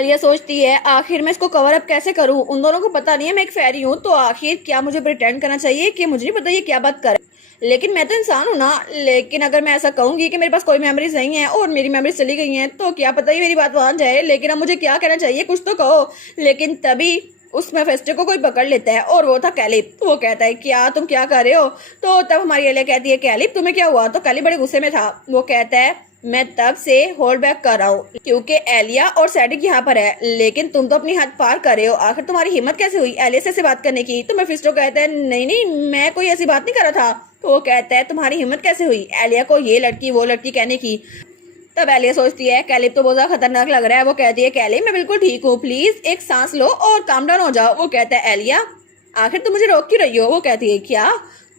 एलिया सोचती है आखिर मैं इसको कवर अप कैसे करूं, उन दोनों को पता नहीं है मैं एक फेरी हूं, तो आखिर क्या मुझे प्रिटेंड करना चाहिए कि मुझे नहीं पता ये क्या बात कर, लेकिन मैं तो इंसान हूं ना। लेकिन अगर मैं ऐसा कहूंगी कि मेरे पास कोई मेमोरीज नहीं है और मेरी मेमोरीज चली गई हैं तो क्या पता ही मेरी बात मान जाए। लेकिन अब मुझे क्या कहना चाहिए, कुछ तो कहो। लेकिन तभी उस मेफेस्टो को कोई पकड़ लेता है और वो था कैलिब। तो वो कहता है क्या तुम क्या कर रहे हो। तो तब हमारी एलिया कहती है कैलिब तुम्हें क्या हुआ। तो कैलिब बड़े गुस्से में था। वो कहता है मैं तब से होल्ड बैक कर रहा हूँ क्योंकि एलिया और सैडिक यहाँ पर है, लेकिन तुम तो अपनी हद पार कर रहे हो। आखिर तुम्हारी हिम्मत कैसे हुई एलिया से बात करने की। तो मेफिस्टो कहता है नहीं नहीं मैं कोई ऐसी बात नहीं कर रहा था। तो वो कहता है तुम्हारी हिम्मत कैसे हुई एलिया को ये लड़की वो लड़की कहने की। तब एलिया सोचती है कैलिब तो बहुत ज्यादा खतरनाक लग रहा है। वो कहती है कैलिब मैं बिल्कुल ठीक हूँ, प्लीज एक सांस लो और काम डाउन हो जाओ। वो कहता है एलिया आखिर तुम मुझे रोक क्यों रही हो। वो कहती है क्या।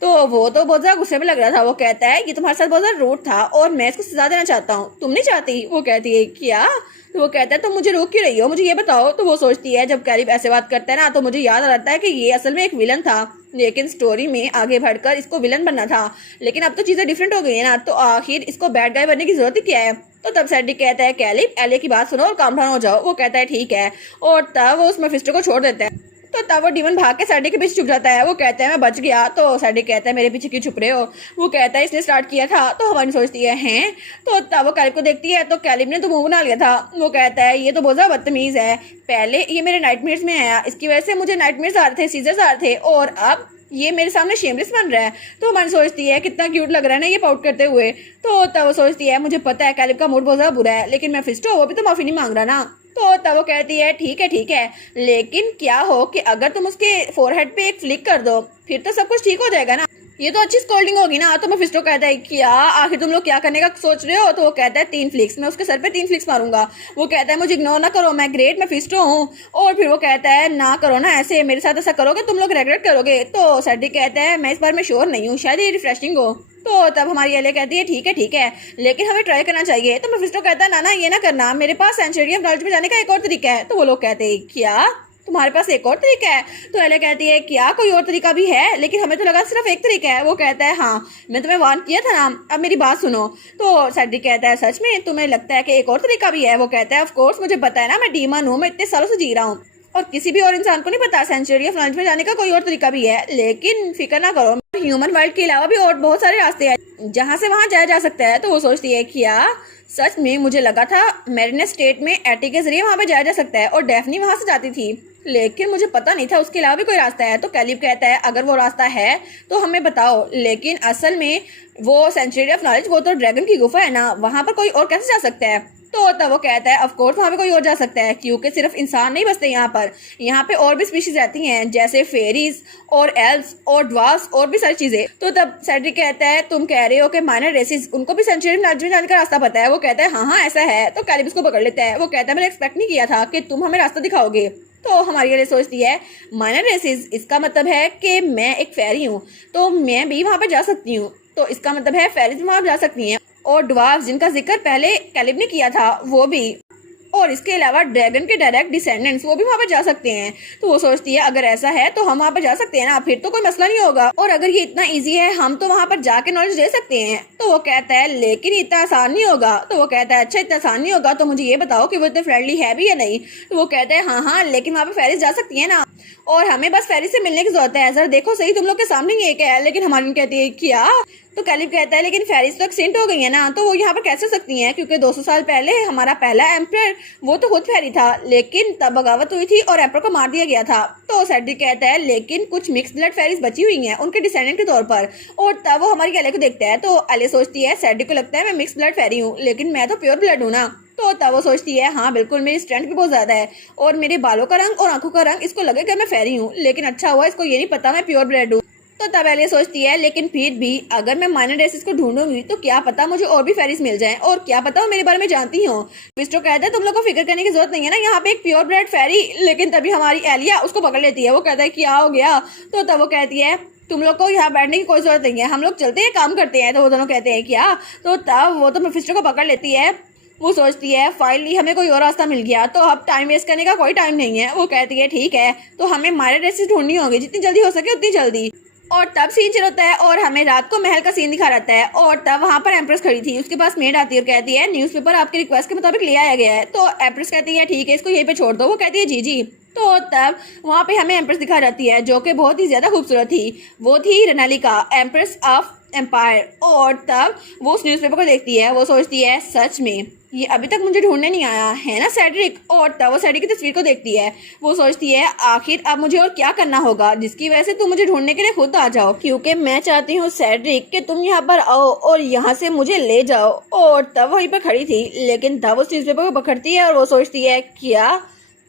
तो वो तो बहुत ज्यादा गुस्से में लग रहा था। वो कहता है ये तुम्हारे साथ बहुत ज्यादा रूड था और मैं इसको सजा देना चाहता हूँ, तुम नहीं चाहती। वो कहती है क्या। तो वो कहता है तुम मुझे रोक क्यों रही हो, मुझे ये बताओ। तो वो सोचती है जब कैलिब ऐसे बात करता है ना तो मुझे याद आता है कि ये असल में एक विलन था, लेकिन स्टोरी में आगे बढ़कर इसको विलन बनना था। लेकिन अब तो चीजें डिफरेंट हो गई है ना, तो आखिर इसको बैड गाय बनने की जरूरत ही क्या है। तो तब सैडिक कहता है कैलिब एलिया की बात सुनो और काम डाउन हो जाओ। वो कहता है ठीक है और तब वो उस मेफिस्टो को छोड़ देता है। तो तब वो डीमन भाग के सैडिक के पीछे छुप जाता है। वो कहता है मैं बच गया। तो सैडिक कहता है मेरे पीछे क्यों छुप रहे हो। वो कहता है इसने स्टार्ट किया था। तो हमारी सोचती है हैं। तो तब वो कैलिब को देखती है तो कैलिब ने तो मुंह बना लिया था। वो कहता है ये तो बहुत ज्यादा बदतमीज है, पहले ये मेरे नाइटमेयर्स में आया, इसकी वजह से मुझे नाइटमेयर्स आ रहे थे, सीजर्स आ रहे थे, और अब ये मेरे सामने शेमलेस बन रहा है। तो हमारी सोचती है कितना क्यूट लग रहा है ना ये पाउट करते हुए। तो तब वो सोचती है मुझे पता है कैलिब का मूड बहुत ज्यादा बुरा है, लेकिन मेफिस्टो वो भी तो माफी नहीं मांग रहा ना। तो तब वो कहती है ठीक है, लेकिन क्या हो कि अगर तुम उसके फोरहेड पे एक फ्लिक कर दो फिर तो सब कुछ ठीक हो जाएगा ना, ये तो अच्छी स्कोल्डिंग होगी ना। तो मेफिस्टो कहता है क्या आखिर तुम लोग क्या करने का सोच रहे हो। तो वो कहता है 3 फ्लिक्स, मैं उसके सर पे 3 फ्लिक्स मारूंगा। वो कहता है मुझे इग्नोर ना करो, मैं ग्रेट मेफिस्टो हूँ। और फिर वो कहता है ना करो ना ऐसे, मेरे साथ ऐसा करोगे तुम लोग रेग्रेट करोगे। तो सैडिक कहता है मैं इस बार में श्योर नहीं हूँ, शायद ये रिफ्रेशिंग हो। तो तब हमारी एलिया कहती है ठीक है लेकिन हमें ट्राई करना चाहिए। तो मेफिस्टो कहता है ना ये ना करना, मेरे पास सेंचुरी ऑफ नॉलेज में जाने का एक और तरीका है। तो वो लोग कहते हैं क्या तुम्हारे पास एक और तरीका है। तो एलिया कहती है क्या कोई और तरीका भी है, लेकिन हमें तो लगा सिर्फ एक तरीका है। वो कहता है हाँ मैं तुम्हें वार्न किया था ना, अब मेरी बात सुनो। तो सैडिक कहता है सच में तुम्हें लगता है कि एक और तरीका भी है। वो कहता है ऑफ कोर्स मुझे पता है ना, मैं डीमन हूँ, मैं इतने सालों से जी रहा हूँ और किसी भी और इंसान को नहीं पता सेंचुरी ऑफ नॉलेज में जाने का कोई और तरीका भी है। लेकिन फिक्र ना करो, ह्यूमन वर्ल्ड के अलावा भी और बहुत सारे रास्ते हैं जहाँ से वहाँ जाया जा सकता है। तो वो सोचती है क्या सच में मुझे लगा था मेरिने स्टेट में एटी के जरिए वहाँ पे जाया जा सकता है और डेफनी वहाँ से जाती थी, लेकिन मुझे पता नहीं था उसके अलावा भी कोई रास्ता है। तो कैलिब कहता है अगर वो रास्ता है तो हमें बताओ, लेकिन असल में वो सेंचुरी ऑफ नॉलेज वो तो ड्रैगन की गुफा है ना, वहाँ पर कोई और कैसे जा सकता है। तो तब वो कहता है ऑफ कोर्स वहाँ पे कोई और जा सकता है क्योंकि सिर्फ इंसान नहीं बसते यहाँ पे और भी स्पीशीज रहती हैं जैसे फेरीज और एल्व्स और ड्वार्फ्स और भी सारी चीजें। तो तब सैड्रिक कहता है तुम कह रहे हो कि माइनर रेसेस उनको भी सेंचुरी ऑफ नॉलेज में जाने का रास्ता पता है। वो कहता है हाँ ऐसा है। तो कैलिब उसको पकड़ लेता है। वो कहता है मैंने एक्सपेक्ट नहीं किया था कि तुम हमें रास्ता दिखाओगे। तो हमारी ये सोचती है माइनर रेसेस इसका मतलब है कि मैं एक फेरी हूँ तो मैं भी वहाँ पर जा सकती हूँ, तो इसका मतलब है फेरीज वहाँ जा सकती हैं, और ड्वार्फ जिनका जिक्र पहले कैलिब ने किया था वो भी, और इसके अलावा ड्रैगन के डायरेक्ट डिसेंडेंट्स वो भी वहाँ पर जा सकते हैं। तो वो सोचती है अगर ऐसा है तो हम वहाँ पर जा सकते हैं ना, फिर तो कोई मसला नहीं होगा, और अगर ये इतना इजी है हम तो वहाँ पर जाके नॉलेज ले सकते हैं। तो वो कहता है लेकिन इतना आसान नहीं होगा। तो वो कहता है अच्छा इतना आसान नहीं होगा तो मुझे ये बताओ कि वो इतने फ्रेंडली है भी या नहीं। तो वो कहता है हाँ लेकिन वहाँ पे फेरिस जा सकती है ना, और हमें बस फेरिस से मिलने की जरूरत है। जरा देखो सही तुम लोग के सामने ही एक है। लेकिन हमारी कहती है क्या। तो कैलिब कहता है लेकिन फेरिस तो एक्सटिंक्ट हो गई है ना, तो वो यहाँ पर कैसे हो सकती हैं क्योंकि 200 साल पहले हमारा पहला एम्परर वो तो खुद फेरी था, लेकिन तब बगावत हुई थी और एम्परर को मार दिया गया था। तो सैड्रिक कहता है लेकिन कुछ मिक्स ब्लड फेरिस बची हुई हैं उनके डिसेंडेंट के तौर पर, और तब वो हमारी एलिया को देखता है। तो एलिया सोचती है सैड्रिक को लगता है मैं मिक्स ब्लड फेरी हूँ लेकिन मैं तो प्योर ब्लड हूँ ना। तो तब वो सोचती है हाँ बिल्कुल मेरी स्ट्रेंथ भी बहुत ज्यादा है और मेरे बालों का रंग और आंखों का रंग इसको लगेगा मैं फेरी हूँ, लेकिन अच्छा हुआ इसको ये नहीं पता मैं प्योर ब्लड हूँ। तो तब एलिया सोचती है लेकिन फिर भी अगर मैं माइनर रेसेस को ढूंढूंगी तो क्या पता मुझे और भी फेरिस मिल जाएं, और क्या पता वो मेरे बारे में जानती हो। विस्टो कहता है तुम लोग को फिक्र करने की जरूरत नहीं है ना, यहाँ पे एक प्योर ब्लड फेरी। लेकिन तभी हमारी एलिया उसको पकड़ लेती है। वो कहता है क्या हो गया। तो तब वो कहती है तुम लोग को यहाँ बैठने की कोई जरूरत नहीं है, हम लोग चलते हैं काम करते हैं। तो वो दोनों कहते हैं क्या। तो तब वो तो मेफिस्टो को पकड़ लेती है। वो सोचती है फाइनली हमें कोई और रास्ता मिल गया, तो अब टाइम वेस्ट करने का कोई टाइम नहीं है। वो कहती है ठीक है तो हमें माइनर रेसेस ढूंढनी होगी जितनी जल्दी हो सके उतनी जल्दी। और तब सीन चल होता है और हमें रात को महल का सीन दिखा रहता है और तब वहाँ पर एम्प्रेस खड़ी थी। उसके पास मेड आती है और कहती है न्यूज़पेपर आपकी रिक्वेस्ट के मुताबिक ले आया गया है। तो एम्प्रेस कहती है ठीक है, इसको यहीं पे छोड़ दो। वो कहती है जी जी। तो तब वहाँ पे हमें एम्प्रेस दिखा रहती है जो कि बहुत ही ज़्यादा खूबसूरत थी। वो थी रनालिका, एम्प्रेस ऑफ एम्पायर। और तब वो उस न्यूज़पेपर को देखती है, वो सोचती है सच में ये अभी तक मुझे ढूंढने नहीं आया है ना सेड्रिक। और तब वो सेड्रिक की तस्वीर को देखती है, वो सोचती है आखिर अब मुझे और क्या करना होगा जिसकी वजह से तुम मुझे ढूंढने के लिए खुद आ जाओ, क्योंकि मैं चाहती हूँ सेड्रिक कि तुम यहाँ पर आओ और यहाँ से मुझे ले जाओ। और तब वहीं पर खड़ी थी, लेकिन तब उस न्यूज़पेपर को पकड़ती है और वो सोचती है क्या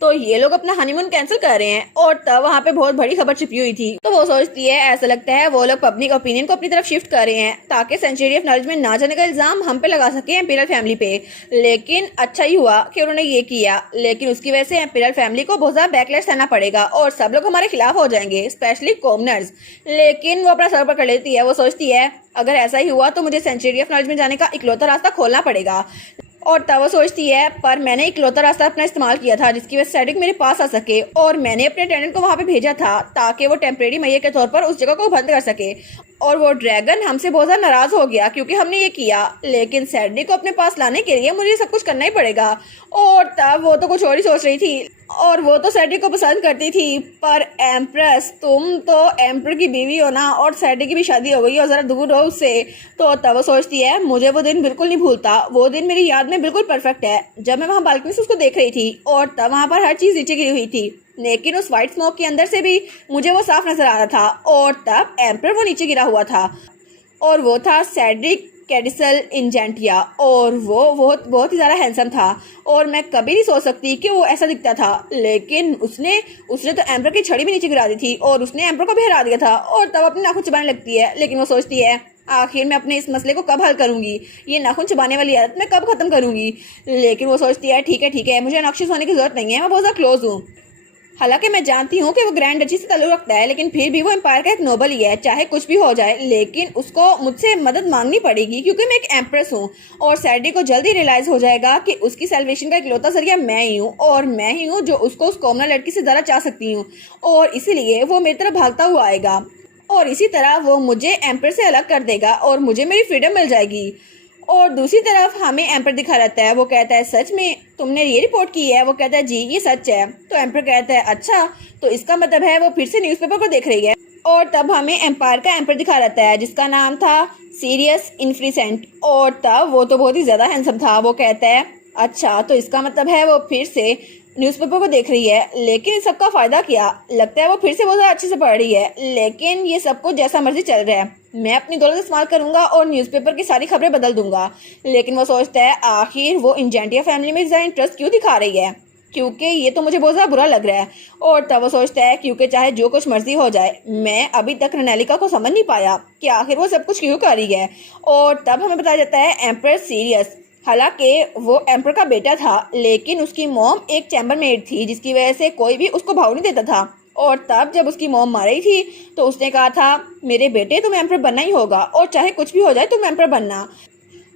तो ये लोग अपना हनीमून कैंसिल कर रहे हैं। और तब वहाँ पे बहुत बड़ी खबर छिपी हुई थी। तो वो सोचती है ऐसा लगता है वो लोग पब्लिक ओपिनियन को अपनी तरफ शिफ्ट कर रहे हैं ताकि सेंचुरी ऑफ नॉलेज में ना जाने का इल्जाम हम पे लगा सके एम्पीरियल फैमिली पे। लेकिन अच्छा ही हुआ कि उन्होंने ये किया, लेकिन उसकी वजह से एम्पीरियल फैमिली को बहुत ज्यादा बैकलैश सहना पड़ेगा और सब लोग हमारे खिलाफ हो जाएंगे, स्पेशली कॉमनर्स। लेकिन वो अपना सर पकड़ लेती है, वो सोचती है अगर ऐसा ही हुआ तो मुझे सेंचुरी ऑफ नॉलेज में जाने का इकलौता रास्ता खोलना पड़ेगा। और तब वो सोचती है पर मैंने इकलौता रास्ता अपना इस्तेमाल किया था जिसकी वजह से सेड्रिक मेरे पास आ सके और मैंने अपने अटेंडेंट को वहाँ पे भेजा था ताकि वो टेम्परेरी मैयर के तौर पर उस जगह को बंद कर सके। और वो ड्रैगन हमसे बहुत ज़्यादा नाराज हो गया क्योंकि हमने ये किया, लेकिन सेड्रिक को अपने पास लाने के लिए मुझे सब कुछ करना ही पड़ेगा। और तब वो तो कुछ और ही सोच रही थी और वो तो सेड्रिक को पसंद करती थी, पर एम्प्रेस तुम तो एम्पर की बीवी हो ना और सेड्रिक की भी शादी हो गई और ज़रा दूर रहो उससे। तो तब वो सोचती है मुझे वो दिन बिल्कुल नहीं भूलता, वो दिन मेरी याद में बिल्कुल परफेक्ट है जब मैं वहाँ बालकनी से उसको देख रही थी और तब वहाँ पर हर चीज़ नीचे गिरी हुई थी, लेकिन उस व्हाइट स्मोक के अंदर से भी मुझे वो साफ नजर आ रहा था। और तब एम्पर वो नीचे गिरा हुआ था और वो था सेड्रिक कैडिसल इंजेंटिया और वो बहुत ही ज़्यादा हैंडसम था और मैं कभी नहीं सोच सकती कि वो ऐसा दिखता था। लेकिन उसने तो एम्पर की छड़ी भी नीचे गिरा दी थी और उसने एम्पर को भी हरा दिया था। और तब अपनी नाखून चबाने लगती है, लेकिन वो सोचती है आखिर मैं अपने इस मसले को कब हल करूंगी, ये नाखून चबाने वाली आदत मैं कब खत्म करूंगी। लेकिन वो सोचती है ठीक है मुझे नॉक्शियस होने की जरूरत नहीं है, मैं बहुत ज़्यादा क्लोज हूँ। हालांकि मैं जानती हूँ कि वो ग्रैंड डची से ताल्लुक रखता है, लेकिन फिर भी वो एम्पायर का एक नोबल ही है, चाहे कुछ भी हो जाए। लेकिन उसको मुझसे मदद मांगनी पड़ेगी क्योंकि मैं एक एम्प्रेस हूँ और सेड्रिक को जल्दी रियलाइज हो जाएगा कि उसकी सेल्वेशन का इकलौता जरिया मैं ही हूँ और मैं ही हूँ जो उसको उस कॉमनर लड़की से ज़रा चाह सकती हूँ और इसीलिए वो मेरी तरफ भागता हुआ आएगा और इसी तरह वो मुझे एम्पर से अलग कर देगा और मुझे मेरी फ्रीडम मिल जाएगी। और दूसरी तरफ हमें एम्पर दिखा रहता है, वो कहता है सच में तुमने ये रिपोर्ट की है। वो कहता है जी ये सच है। तो एम्पर कहता है अच्छा तो इसका मतलब है वो फिर से न्यूज़पेपर को देख रही है। और तब हमें एम्पायर का एम्पर दिखा रहता है जिसका नाम था सीरियस इन्फ्रीसेंट और तब वो तो बहुत ही ज़्यादा हैंडसम था। वो कहता है अच्छा तो इसका मतलब है वो फिर से न्यूज़पेपर को देख रही है, लेकिन इस सबका फ़ायदा क्या, लगता है वो फिर से बहुत ज़्यादा अच्छे से पढ़ रही है। लेकिन ये सब कुछ जैसा मर्जी चल रहा है, मैं अपनी दौलत इस्तेमाल करूंगा और न्यूज़पेपर की सारी खबरें बदल दूंगा। लेकिन वो सोचता है आखिर वो इंजेंटिया फैमिली में ज़्यादा इंटरेस्ट क्यों दिखा रही है, क्योंकि ये तो मुझे बहुत ज़्यादा बुरा लग रहा है। और तब वो सोचता है क्योंकि चाहे जो कुछ मर्जी हो जाए मैं अभी तक रनेलिका को समझ नहीं पाया कि आखिर वो सब कुछ क्यों कर रही है। और तब हमें बताया जाता है एम्पर सीरियस, हालांकि वो एम्पर का बेटा था लेकिन उसकी मॉम एक चैम्बर मेड थी जिसकी वजह से कोई भी उसको भाव नहीं देता था। और तब जब उसकी मॉम मर रही थी तो उसने कहा था मेरे बेटे तुम एम्पर बनना ही होगा और चाहे कुछ भी हो जाए तुम एम्पर बनना।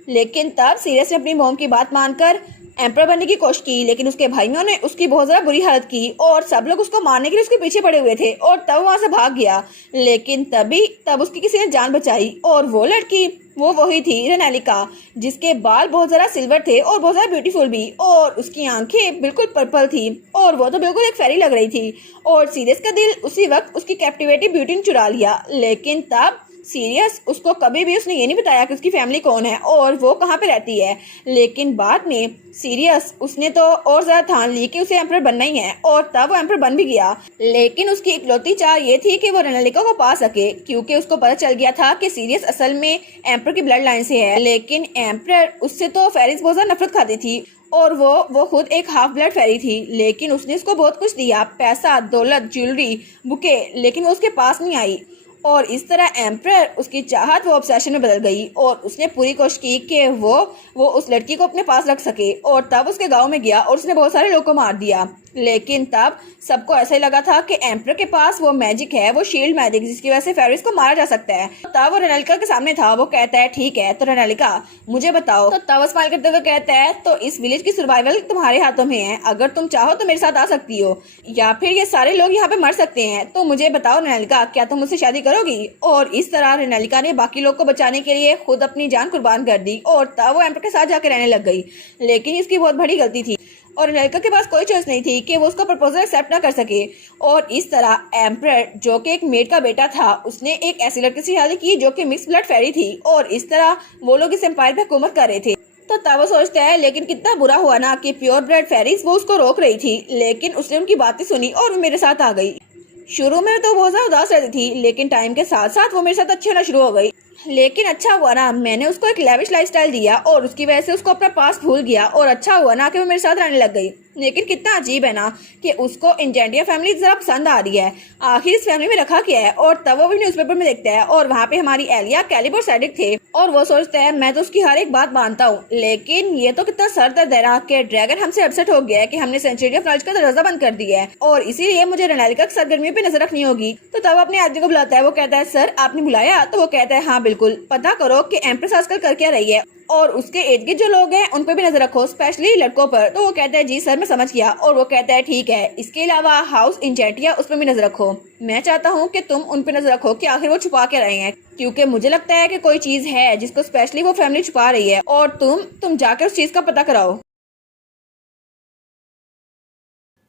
लेकिन तब सीरियस ने अपनी मॉम की बात मानकर एम्पर बनने की कोशिश की, लेकिन उसके भाइयों ने उसकी बहुत ज़्यादा बुरी हालत की और सब लोग उसको मारने के लिए उसके पीछे पड़े हुए थे और तब वहाँ से भाग गया। लेकिन तब उसकी किसी ने जान बचाई और वो लड़की वो वही थी रनेलिका जिसके बाल बहुत ज़्यादा सिल्वर थे और बहुत ज़्यादा ब्यूटीफुल भी और उसकी आंखें बिल्कुल पर्पल थी और वो तो बिल्कुल एक फेरी लग रही थी। और सीरियस का दिल उसी वक्त उसकी कैप्टिवेटिव ब्यूटी ने चुरा लिया। लेकिन तब सीरियस उसको कभी भी उसने ये नहीं बताया कि उसकी फैमिली कौन है और वो कहाँ पे रहती है। लेकिन बाद में सीरियस उसने तो और ज़्यादा ठान ली कि उसे एम्पर बनना ही है और तब वो एम्पर बन भी गया। लेकिन उसकी इकलौती चाह ये थी कि वो रनेलिका को पा सके क्योंकि उसको पता चल गया था कि सीरियस असल में एम्पर की ब्लड लाइन से है। लेकिन एम्पर उससे तो फेरिस बहुत ज़्यादा नफरत खाती थी और वो खुद एक हाफ ब्लड फेरी थी। लेकिन उसने उसको बहुत कुछ दिया, पैसा, दौलत, ज्वेलरी, बुके, लेकिन वो उसके पास नहीं आई। और इस तरह एम्पर उसकी चाहत वो ऑब्सेशन में बदल गई और उसने पूरी कोशिश की कि वो उस लड़की को अपने पास रख सके। और तब उसके गांव में गया और उसने बहुत सारे लोगों को मार दिया। लेकिन तब सबको ऐसा ही लगा था कि एम्पर के पास वो मैजिक है, वो शील्ड मैजिक, जिसकी वजह से फेरिस को मारा जा सकता है। तब वो रनेलिका के सामने था। वो कहता है ठीक है तो रनेलिका मुझे बताओ। तो तब वो स्माइल करते हुए कहता है तो इस विलेज की सर्वाइवल तुम्हारे हाथों में है, अगर तुम चाहो तो मेरे साथ आ सकती हो या फिर ये सारे लोग यहाँ पे मर सकते हैं। तो मुझे बताओ रनेलिका क्या तुम मुझसे शादी करो करोगी। और इस तरह रेनेलिका ने बाकी लोग को बचाने के लिए खुद अपनी जान कुर्बान कर दी और तब वो एम्पर के साथ जाकर रहने लग गई। लेकिन इसकी बहुत बड़ी गलती थी और रेनेलिका के पास कोई चॉइस नहीं थी कि वो उसका प्रपोजल एक्सेप्ट ना कर सके। और इस तरह एम्पर जो कि एक मेड का बेटा था, उसने एक ऐसी लड़की से शादी की जो कि मिक्स ब्लड फेरी थी और इस तरह वो लोग इस एम्पायर पे हुकूमत कर रहे थे। तो तब वो सोचता है लेकिन कितना बुरा हुआ ना कि प्योर ब्लड फेरीज वो उसको रोक रही थी, लेकिन उसने उनकी बातें सुनी और वो मेरे साथ आ गई। शुरू में तो बहुत ज्यादा उदास रहती थी, लेकिन टाइम के साथ साथ वो मेरे साथ अच्छी होना शुरू हो गई। लेकिन अच्छा हुआ ना मैंने उसको एक लेविश लाइफस्टाइल दिया और उसकी वजह से उसको अपना पास भूल गया और अच्छा हुआ ना कि वो मेरे साथ रहने लग गई। लेकिन कितना अजीब है ना कि उसको इंजेंटिया फैमिली जरा पसंद आ रही है, आखिर इस फैमिली में रखा क्या है। और तब वो भी न्यूज़पेपर में देखता है और वहाँ पे हमारी एलिया, कैलिब और सैडिक थे और वो सोचता है मैं तो उसकी हर एक बात मानता हूँ, लेकिन ये तो कितना सर दर्द है ना कि ड्रैगन हमसे अपसेट हो गया है कि हमने सेंचुरी ऑफ नॉलेज का दरवाजा बंद कर दिया है और इसीलिए मुझे रेनेलिका की सरगर्मियों पे नजर रखनी होगी। तो तब अपने आदमी को बुलाता है, वो कहता है सर आपने बुलाया? तो वो कहता है हाँ बिल्कुल, पता करो कि एम्प्रेस आजकल कर क्या रही है और उसके इर्द गिर्द जो लोग हैं उन पे भी नजर रखो, स्पेशली लड़कों पर। तो वो कहता है जी सर मैं समझ गया। और वो कहता है ठीक है, इसके अलावा हाउस इंजेंटिया उस पर भी नजर रखो। मैं चाहता हूँ कि तुम उन पे नजर रखो कि आखिर वो छुपा के रहे हैं, क्योंकि मुझे लगता है कि कोई चीज है जिसको स्पेशली वो फैमिली छुपा रही है और तुम जाकर उस चीज का पता कराओ।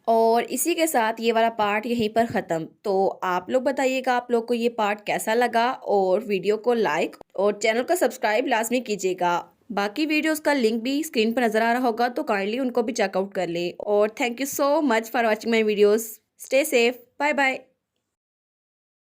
और इसी के साथ ये वाला पार्ट यहीं पर ख़त्म। तो आप लोग बताइएगा आप लोग को ये पार्ट कैसा लगा और वीडियो को लाइक और चैनल को सब्सक्राइब लाजमी कीजिएगा। बाकी वीडियोस का लिंक भी स्क्रीन पर नज़र आ रहा होगा तो काइंडली उनको भी चेकआउट कर ले। और thank you so much for watching my videos. Stay safe, bye bye.